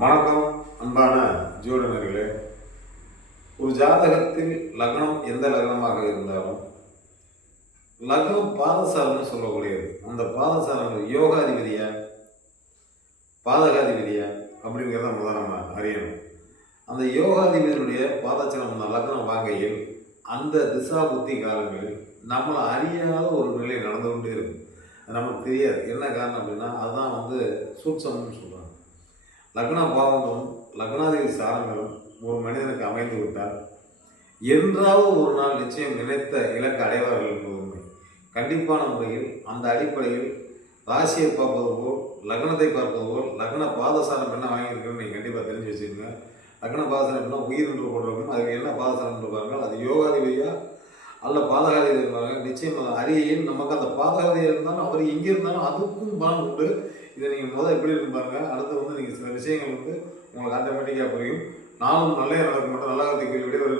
வணக்கம் அன்பான ஜோதிடர்களே. ஒரு ஜாதகத்தில் லக்னம் எந்த லக்னமாக இருந்தாலும் லக்னம் பாதசாரம்னு சொல்லக்கூடியது. அந்த பாதசாரம் யோகாதிபதியா பாதகாதிபதியா அப்படிங்கிறத முதல்ல நம்ம அறியணும். அந்த யோகாதிபதியினுடைய பாதச்சலம் அந்த லக்னம் வாங்கையில் அந்த திசா புத்தி காலங்களில் நம்மளை அறியாத ஒரு நிலை நடந்து கொண்டே இருக்கும். நமக்கு தெரியாது என்ன காரணம் அப்படின்னா அதுதான் சூட்சம்னு சொல்கிறாங்க. லக்ன பாவங்களும் லக்னாதிபதி சாரங்களும் ஒரு மனிதனுக்கு அமைந்து விட்டால் என்றாவது ஒரு நாள் நிச்சயம் நினைத்த இலக்கு அடைவார்கள் என்பது உண்மை. கண்டிப்பான முறையில் அந்த அடிப்படையில் ராசியை பார்ப்பது போல் லக்னத்தை பார்ப்பது போல் லக்ன பாதசாரம் என்ன வாங்கியிருக்குன்னு நீங்கள் கண்டிப்பாக தெரிஞ்சு வச்சுக்கோங்க. லக்ன பாதசாரம் எப்படின்னா உயிர் என்று போட்டிருக்கும். அதுக்கு என்ன பாதசாரம் என்று பாருங்கள். அது யோகாதிபதியா அல்ல பாதகாதிபதி இருப்பாங்க. நிச்சயம் அறியையில் நமக்கு அந்த பாதகாதிபதி இருந்தாலும் அவர் எங்கே இருந்தாலும் அதுக்கும் பலன் உண்டு. இதை நீங்கள் எப்படி இருக்கு பாருங்கள். அடுத்து நீங்கள் சில விஷயங்கள் உங்களுக்கு ஆட்டோமேட்டிக்காக புரியும். நானும் நல்ல நடக்க மட்டும் நல்லா விடைவர்கள்.